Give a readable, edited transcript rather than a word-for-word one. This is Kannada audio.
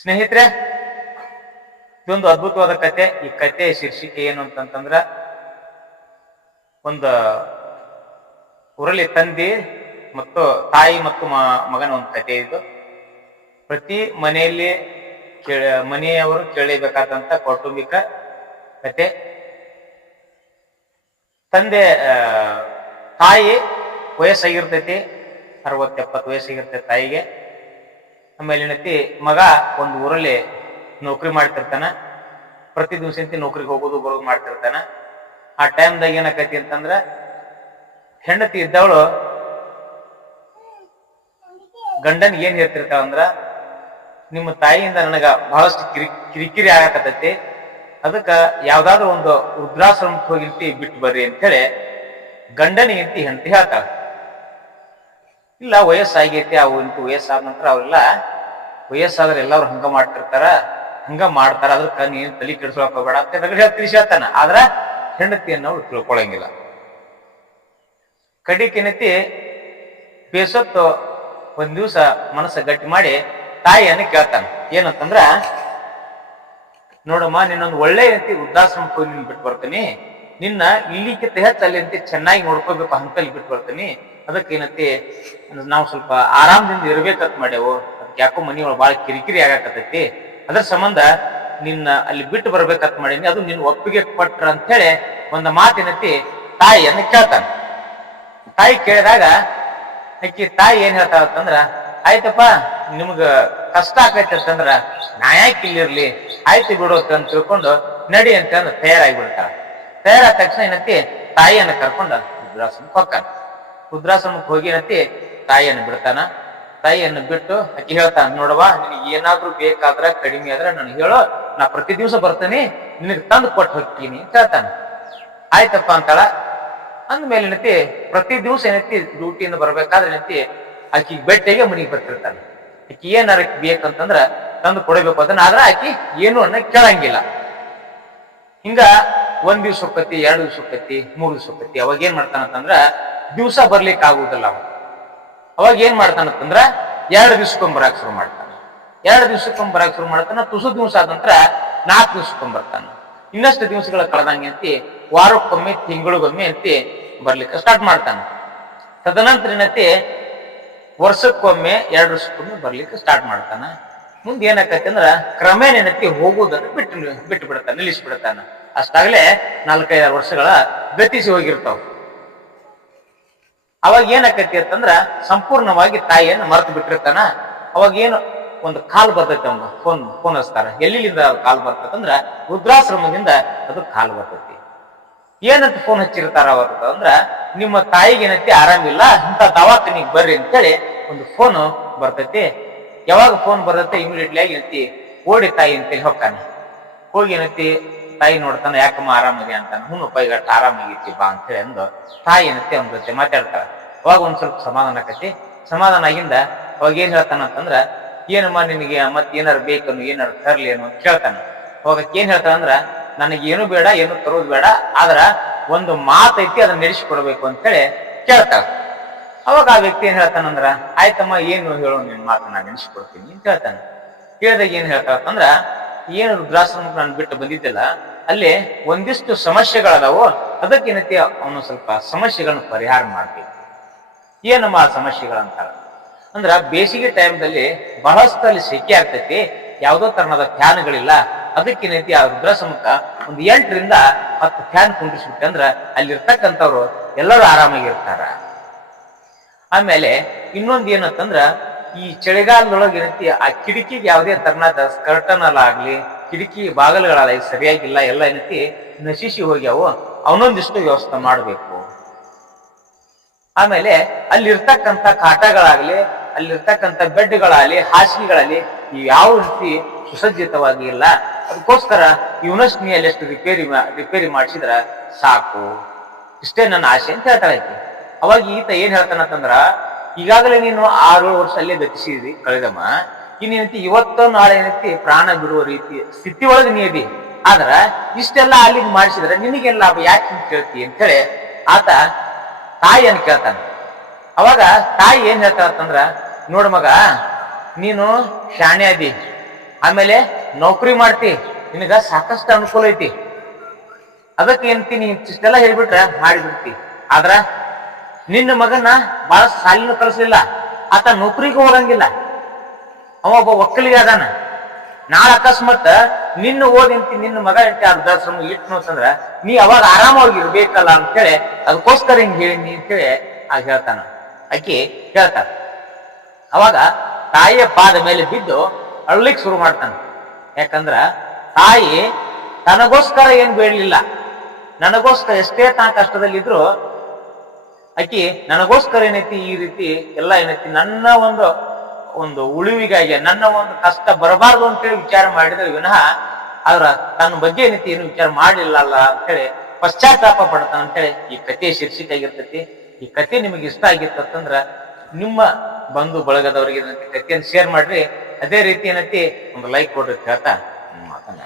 ಸ್ನೇಹಿತರೆ, ಇದೊಂದು ಅದ್ಭುತವಾದ ಕತೆ. ಈ ಕಥೆಯ ಶೀರ್ಷಿಕೆ ಏನು ಅಂತಂತಂದ್ರ, ಒಂದು ಊರಲ್ಲಿ ತಂದೆ ಮತ್ತು ತಾಯಿ ಮತ್ತು ಮಗನ ಒಂದು ಕತೆ. ಇದು ಪ್ರತಿ ಮನೆಯಲ್ಲಿ ಮನೆಯವರು ಕೇಳಬೇಕಾದಂತ ಕೌಟುಂಬಿಕ ಕತೆ. ತಂದೆ ತಾಯಿ ವಯಸ್ಸಾಗಿರ್ತೈತಿ, 60-70 ವಯಸ್ಸಾಗಿರ್ತೈತಿ ತಾಯಿಗೆ. ಆಮೇಲೆ ಏನೈತಿ, ಮಗ ಒಂದು ಊರಲ್ಲಿ ನೌಕರಿ ಮಾಡ್ತಿರ್ತಾನ. ಪ್ರತಿ ದಿವಸ ನೌಕರಿಗೆ ಹೋಗೋದು ಬರೋದು ಮಾಡ್ತಿರ್ತಾನ. ಆ ಟೈಮ್ದಾಗ ಏನಾಕೈತಿ ಅಂತಂದ್ರ, ಹೆಂಡತಿ ಇದ್ದವಳು ಗಂಡನ್ ಏನ್ ಹೇಳ್ತಿರ್ತಾಳ ಅಂದ್ರ, ನಿಮ್ಮ ತಾಯಿಯಿಂದ ನನಗ ಬಹಳಷ್ಟು ಕಿರಿಕಿರಿ ಆಗಕತ್ತೈತಿ, ಅದಕ್ಕ ಯಾವ್ದಾದ್ರು ಒಂದು ವೃದ್ಧಾಶ್ರಮಕ್ಕೆ ಹೋಗಿಂತಿ ಬಿಟ್ಟು ಬರ್ರಿ ಅಂತೇಳಿ ಗಂಡನಿಗಿಂತಿ ಹೆಂಡತಿ ಹೇಳ್ತಾಳ. ಇಲ್ಲ, ವಯಸ್ಸಾಗೈತಿ, ಅವು ಇಂತ ವಯಸ್ಸಾದ ನಂತರ ಅವರೆಲ್ಲ ವಯಸ್ಸಾದ್ರೆ ಎಲ್ಲಾರು ಹಂಗ ಮಾಡ್ತಾರ, ಅದಕ್ಕ ನೀನ್ ತಲೆ ಕೆಡಿಸ್ಕೊಳಕ್ ಹೋಗ್ಬೇಡ ಅಂತ ತಿಳಿಸಿ ಹೇಳ್ತಾನ. ಆದ್ರ ಹೆಂಡತಿಯನ್ನು ಅವ್ರು ತಿಳ್ಕೊಳಂಗಿಲ್ಲ. ಕಡಿಕೇನೈತಿ, ಬೇಸತ್ತು ಒಂದ್ ದಿವ್ಸ ಮನಸ್ಸ ಗಟ್ಟಿ ಮಾಡಿ ತಾಯಿಯನ್ನು ಕೇಳ್ತಾನ. ಏನಂತಂದ್ರ, ನೋಡಮ್ಮ, ನಿನ್ನೊಂದು ಒಳ್ಳೆ ರೀತಿ ವೃದ್ಧಾಶ್ರಮಕ್ಕೆ ಹೋಗಿ ನಿನ್ ಬಿಟ್ಟು ಬರ್ತೀನಿ, ನಿನ್ನ ಇಲ್ಲಿಕ್ಕಿಂತ ಹೆಚ್ಚು ಅಲ್ಲಿ ಅಂತ ಚೆನ್ನಾಗಿ ನೋಡ್ಕೋಬೇಕು, ಹಂತಲ್ಲಿ ಬಿಟ್ಟು ಬರ್ತೀನಿ. ಅದಕ್ಕೆ ಏನಂತಿ, ನಾವು ಸ್ವಲ್ಪ ಆರಾಮದಿಂದ ಇರ್ಬೇಕಂತ ಮಾಡ್ಯಾವು, ಅದಕ್ಕೆ ಯಾಕೋ ಮನೆಯೊಳಗೆ ಭಾಳ ಕಿರಿಕಿರಿ ಆಗಾಕತ್ತೈತಿ, ಅದ್ರ ಸಂಬಂಧ ನಿನ್ನ ಅಲ್ಲಿ ಬಿಟ್ಟು ಬರ್ಬೇಕಂತ ಮಾಡೀನಿ, ಅದು ನಿನ್ನ ಒಪ್ಪಿಗೆ ಕೊಟ್ರ ಅಂತ ಹೇಳಿ ಒಂದು ಮಾತಿನತಿ ತಾಯಿಯನ್ನು ಕೇಳ್ತಾನ. ತಾಯಿ ಕೇಳಿದಾಗ ಆಕಿ ತಾಯಿ ಏನ್ ಹೇಳ್ತಾಳಂತಂದ್ರ, ಆಯ್ತಪ್ಪ, ನಿಮ್ಗ ಕಷ್ಟ ಆಕೈತಿ ಅಂತಂದ್ರ ನಾ ಯಾಕೆ ಇಲ್ಲಿರ್ಲಿ, ಆಯ್ತು ಬಿಡು ಅಂತ ತಿಳ್ಕೊಂಡು ನಡಿ ಅಂತಂದ್ರೆ ತಯಾರಾಗಿ ತಯಾರಾದ ತಕ್ಷಣ ಏನತಿ, ತಾಯಿಯನ್ನು ಕರ್ಕೊಂಡು ವೃದ್ಧಾಶ್ರಮಕ್ಕೆ ಹೋಗ್ತಾನ. ವೃದ್ಧಾಶ್ರಮಕ್ಕೆ ಹೋಗಿ ಏನತಿ, ತಾಯಿಯನ್ನು ಬಿಡ್ತಾನ. ತಾಯಿಯನ್ನು ಬಿಟ್ಟು ಆಕಿ ಹೇಳ್ತಾನ, ನೋಡವ, ನಿನಗೆ ಏನಾದ್ರೂ ಬೇಕಾದ್ರ ಕಡಿಮೆ ಆದ್ರ ನನಗೆ ಹೇಳೋ, ನಾ ಪ್ರತಿ ದಿವಸ ಬರ್ತೇನೆ, ನಿನಗೆ ತಂದು ಕೊಟ್ಟು ಹೋಗ್ತೀನಿ ಅಂತ ಹೇಳ್ತಾನ. ಆಯ್ತಪ್ಪ ಅಂತಾಳ. ಅಂದ್ಮೇಲೆ ಏನೈತಿ, ಪ್ರತಿ ದಿವಸ ಏನೈತಿ ಡ್ಯೂಟಿಯಿಂದ ಬರ್ಬೇಕಾದ್ರೆ ಏನೈತಿ ಆಕಿ ಬೆಟ್ಟಿಗೆ ಮನೆಗೆ ಬರ್ತಿರ್ತಾನೆ. ಆಕಿ ಏನಾರ ಬೇಕಂತಂದ್ರ ತಂದು ಕೊಡಬೇಕು ಅದನ್ನ, ಆದ್ರ ಆಕಿ ಏನು ಅನ್ನ ಕೇಳಂಗಿಲ್ಲ. ಹಿಂಗ 1 ದಿವ್ಸ ಹೋಗ್ತತಿ, 2 ದಿವ್ಸ ಹೋಗ್ತತಿ, 3 ದಿವ್ಸ ಹೋಗ್ತತಿ. ಅವಾಗ ಏನ್ ಮಾಡ್ತಾನಂತಂದ್ರ, ದಿವ್ಸ ಬರ್ಲಿಕ್ಕೆ ಆಗುದಿಲ್ಲ ಅವಾಗ ಏನ್ ಮಾಡ್ತಾನಂತಂದ್ರ 2 ದಿವ್ಸಕ್ಕೊಂಬರಾಕ್ ಶುರು ಮಾಡ್ತಾನ. 2 ದಿವ್ಸಕ್ಕೊಂಬರಾಕ್ ಶುರು ಮಾಡ್ತಾನ. ತುಸು ದಿವ್ಸ ಆದ ನಂತರ 4 ದಿವ್ಸಕ್ಕೊಂಬರ್ತಾನ. ಇನ್ನಷ್ಟು ದಿವಸಗಳ ಕಳೆದಂಗೆ ಅಂತಿ ವಾರಕ್ಕೊಮ್ಮೆ, ತಿಂಗಳಿಗೊಮ್ಮೆ ಅಂತಿ ಬರ್ಲಿಕ್ಕೆ ಸ್ಟಾರ್ಟ್ ಮಾಡ್ತಾನ. ತದನಂತರ ಏನೈತಿ, ವರ್ಷಕ್ಕೊಮ್ಮೆ, 2 ವರ್ಷಕ್ಕೊಮ್ಮೆ ಬರ್ಲಿಕ್ಕೆ ಸ್ಟಾರ್ಟ್ ಮಾಡ್ತಾನ. ಮುಂದೆ ಏನಾಕತಿ ಅಂದ್ರ, ಕ್ರಮೇಣ ಏನೈತಿ ಹೋಗುವುದನ್ನು ಬಿಟ್ಟು ಬಿಡ್ತಾನ, ನಿಲ್ಲಿಸ್ಬಿಡ್ತಾನ. ಅಷ್ಟಾಗ್ಲೇ 4-5 ವರ್ಷಗಳ ಗತಿಸಿ ಹೋಗಿರ್ತಾವ. ಅವಾಗ ಏನಾಕತಿ ಅಂತಂದ್ರ, ಸಂಪೂರ್ಣವಾಗಿ ತಾಯಿಯನ್ನು ಮರೆತು ಬಿಟ್ಟಿರ್ತಾನ. ಅವಾಗ ಏನು ಒಂದು ಕಾಲ್ ಬರ್ತೈತಿ, ಅವಂಗ ಫೋನ್ ಹಚ್ತಾರ. ಎಲ್ಲಿಂದ ಕಾಲ್ ಬರ್ತೈತಂದ್ರ, ವೃದ್ಧಾಶ್ರಮದಿಂದ ಅದು ಕಾಲ್ ಬರ್ತೈತಿ. ಏನಂತ ಫೋನ್ ಹಚ್ಚಿರ್ತಾರ ಅಂದ್ರ, ನಿಮ್ಮ ತಾಯಿಗೆ ಏನೈತಿ ಆರಾಮಿಲ್ಲ, ಇಂಥ ದವಾಖಾನಿಗೆ ಬರ್ರಿ ಅಂತೇಳಿ ಒಂದು ಫೋನ್ ಬರ್ತೈತಿ. ಯಾವಾಗ ಫೋನ್ ಬರ್ತೈತಿ, ಇಮಿಡಿಯೇಟ್ಲಿ ಆಗಿ ಏನೈತಿ ಓಡಿ ತಾಯಿ ಅಂತೇಳಿ ಹೋಗ್ತಾನೆ. ಹೋಗಿ ಏನೈತಿ ತಾಯಿ ನೋಡ್ತಾನ, ಯಾಕಮ್ಮ ಆರಾಮಿದೆ ಅಂತಾನ. ಹ್ಞೂನಪ್ಪ, ಈಗ ಆರಾಮಾಗಿರ್ತಿ ಬಾ ಅಂತೇಳಿ ಅಂದು ತಾಯಿ ಏನೈತಿ ಅವನ ಜೊತೆ ಮಾತಾಡ್ತಾಳ. ಅವಾಗ ಒಂದ್ ಸ್ವಲ್ಪ ಸಮಾಧಾನ ಆಕತಿ. ಸಮಾಧಾನ ಆಗಿಂದ ಅವಾಗ ಏನ್ ಹೇಳ್ತಾನ ಅಂತಂದ್ರ, ಏನಮ್ಮ ನಿನಗೆ ಮತ್ ಏನಾರು ಬೇಕನ್ನು, ಏನಾರು ತರ್ಲಿ ಅನ್ನೋ ಕೇಳ್ತಾನ. ಅವಾಗ ಏನ್ ಹೇಳ್ತಾನಂದ್ರ, ನನಗೇನು ಬೇಡ, ಏನು ತರೋದು ಬೇಡ, ಆದ್ರ ಒಂದು ಮಾತೈತಿ, ಅದನ್ನ ನಡೆಸಿಕೊಡ್ಬೇಕು ಅಂತೇಳಿ ಕೇಳ್ತಾಳ. ಅವಾಗ ಆ ವ್ಯಕ್ತಿ ಏನ್ ಹೇಳ್ತಾನಂದ್ರ, ಆಯ್ತಮ್ಮ, ಏನು ಹೇಳೋ, ನಿನ್ ಮಾತು ನಾನು ನೆನೆಸ್ಕೊಡ್ತೀನಿ ಅಂತ ಹೇಳ್ತಾನೆ. ಕೇಳಿದಾಗ ಏನ್ ಹೇಳ್ತಾರಂದ್ರ, ಏನು ವೃದ್ಧಾಶ್ರಮಕ್ಕೆ ನಾನು ಬಿಟ್ಟು ಬಂದಿದ್ದಿಲ್ಲ, ಅಲ್ಲಿ ಒಂದಿಷ್ಟು ಸಮಸ್ಯೆಗಳದಾವು, ಅದಕ್ಕೇನೈತಿ ಅವನು ಸ್ವಲ್ಪ ಸಮಸ್ಯೆಗಳನ್ನ ಪರಿಹಾರ ಮಾಡ್ಬೇಕು. ಏನಮ್ಮ ಆ ಸಮಸ್ಯೆಗಳಂತಾಳ ಅಂದ್ರ, ಬೇಸಿಗೆ ಟೈಮ್ದಲ್ಲಿ ಬಹಳಷ್ಟು ಅಲ್ಲಿ ಸೆಕೆ ಆಗ್ತೈತಿ, ಯಾವ್ದೋ ತರನಾದ ಫ್ಯಾನ್ಗಳಿಲ್ಲ. ಅದಕ್ಕೇನೈತಿ ಆ ವೃದ್ಧಾಶ್ರಮಕ್ಕ ಒಂದು 8ರಿಂದ 10 ಫ್ಯಾನ್ ಕುಂಡಿಸ್ಬಿಟ್ಟೆ ಅಂದ್ರ ಅಲ್ಲಿರ್ತಕ್ಕಂಥವ್ರು ಎಲ್ಲರೂ ಆರಾಮಾಗಿರ್ತಾರ. ಆಮೇಲೆ ಇನ್ನೊಂದು ಏನಂತಂದ್ರ, ಈ ಚಳಿಗಾಲದೊಳಗೆ ಏನೈತಿ ಆ ಕಿಟಕಿಗೆ ಯಾವುದೇ ತರನಾದ ಸ್ಕರ್ಟನಲ್ ಆಗ್ಲಿ, ಕಿಟಕಿ ಬಾಗಲುಗಳಾಗಲಿ ಸರಿಯಾಗಿಲ್ಲ, ಎಲ್ಲ ಏನೈತಿ ನಶಿಸಿ ಹೋಗ್ಯಾವು, ಅವನೊಂದಿಷ್ಟು ವ್ಯವಸ್ಥೆ ಮಾಡ್ಬೇಕು. ಆಮೇಲೆ ಅಲ್ಲಿರ್ತಕ್ಕಂಥ ಕಾಟಗಳಾಗ್ಲಿ, ಅಲ್ಲಿರ್ತಕ್ಕಂಥ ಬೆಡ್ಗಳಾಗಲಿ, ಹಾಸಿಗೆಗಳಲ್ಲಿ ಯಾವ ರೀತಿ ಸುಸಜ್ಜಿತವಾಗಿ ಇಲ್ಲ. ಅದಕ್ಕೋಸ್ಕರ ಯುನೆಸ್ಮಿಯಲ್ಲಿ ಎಷ್ಟು ರಿಪೇರಿ ಮಾಡಿಸಿದ್ರ ಸಾಕು, ಇಷ್ಟೇ ನನ್ನ ಆಸೆ ಅಂತ ಹೇಳ್ತಾಳೆ. ಅವಾಗ ಈತ ಏನ್ ಹೇಳ್ತಾನಂತಂದ್ರ, ಈಗಾಗಲೇ ನೀನು 6-7 ವರ್ಷ ಅಲ್ಲೇ ಗತಿಸಿದಿ ಕಳೆದಮ್ಮ, ಇನ್ನೇನೈತಿ ಇವತ್ತೋ ನಾಳೆ ಏನೈತಿ ಪ್ರಾಣ ಬಿಡುವ ರೀತಿ ಸ್ಥಿತಿ ಒಳಗೆ ನೀ ಇದಿ, ಆದ್ರ ಇಷ್ಟೆಲ್ಲ ಅಲ್ಲಿಗೆ ಮಾಡಿಸಿದ್ರೆ ನಿನಗೆಲ್ಲ ಲಾಭ, ಯಾಕೆ ಹಿಂಗ್ ಕೇಳ್ತಿ ಅಂತೇಳಿ ಆತ ತಾಯಿಯನ್ನು ಕೇಳ್ತಾನೆ. ಅವಾಗ ತಾಯಿ ಏನ್ ಹೇಳ್ತಾಳಂತಂದ್ರ, ನೋಡ್ ಮಗ, ನೀನು ಶಾಣೆ ಅದಿ, ಆಮೇಲೆ ನೌಕರಿ ಮಾಡ್ತಿ, ನಿನಗ ಸಾಕಷ್ಟು ಅನುಕೂಲ ಐತಿ. ಅದಕ್ಕೆ ಏನಂತೀನಿ ಇಷ್ಟೆಲ್ಲ ಹೇಳ್ಬಿಟ್ರ ಮಾಡಿಬಿಡ್ತಿ. ಆದ್ರ ನಿನ್ನ ಮಗನ ಬಹಳ ಸಾಲಿನ ಕಳಿಸ್ಲಿಲ್ಲ, ಆತ ನೌಕರಿಗೂ ಹೋಗಂಗಿಲ್ಲ, ಅವ ಒಬ್ಬ ಒಕ್ಕಲಿಗ ಅದಾನ. ನಾಳೆ ಅಕಸ್ಮಾತ್ ನಿನ್ನ ಓದಿಂತಿ ನಿನ್ನ ಮಗ ಎಂಟಿ ವೃದ್ಧಾಶ್ರಮ ಇಟ್ನು ಅಂತಂದ್ರ ನೀ ಅವಾಗ ಆರಾಮಾಗಿ ಇರ್ಬೇಕಲ್ಲ ಅಂತೇಳಿ ಅದಕ್ಕೋಸ್ಕರ ಹಿಂಗ್ ಹೇಳಿ ನೀ ಅಂತೇಳಿ ಆಗ ಹೇಳ್ತಾನ. ಆಕಿ ಹೇಳ್ತಾನ. ಅವಾಗ ತಾಯಿಯ ಪಾದ ಮೇಲೆ ಬಿದ್ದು ಅಳ್ಲಿಕ್ ಶುರು ಮಾಡ್ತಾನ. ಯಾಕಂದ್ರ ತಾಯಿ ತನಗೋಸ್ಕರ ಏನ್ ಬೇಡಲಿಲ್ಲ, ನನಗೋಸ್ಕರ ಎಷ್ಟೇ ತಾ ಕಷ್ಟದಲ್ಲಿದ್ರು ಆಕಿ ನನಗೋಸ್ಕರ ಏನೈತಿ ಈ ರೀತಿ ಎಲ್ಲ ಏನೈತಿ ನನ್ನ ಒಂದು ಉಳಿವಿಗಾಗಿ, ನನ್ನ ಒಂದು ಕಷ್ಟ ಬರಬಾರ್ದು ಅಂತೇಳಿ ವಿಚಾರ ಮಾಡಿದ್ರೆ ವಿನಃ ಆದ್ರ ತನ್ನ ಬಗ್ಗೆ ಏನೈತಿ ಏನು ವಿಚಾರ ಮಾಡಲಿಲ್ಲ ಅಲ್ಲ ಅಂತೇಳಿ ಪಶ್ಚಾತ್ತಾಪ ಪಡ್ತಾನ ಅಂತೇಳಿ ಈ ಕಥೆಯ ಶೀರ್ಷಿಕೆ ಆಗಿರ್ತೈತಿ. ಈ ಕಥೆ ನಿಮಗೆ ಇಷ್ಟ ಆಗಿತ್ತಂದ್ರ ನಿಮ್ಮ ಬಂಧು ಬಳಗದವರಿಗೆ ಕಥೆಯನ್ನು ಶೇರ್ ಮಾಡ್ರಿ. ಅದೇ ರೀತಿ ಏನೈತಿ ಒಂದು ಲೈಕ್ ಕೊಡ್ರಿ ಹೇಳ್ತಾ ಮಾತನ್ನ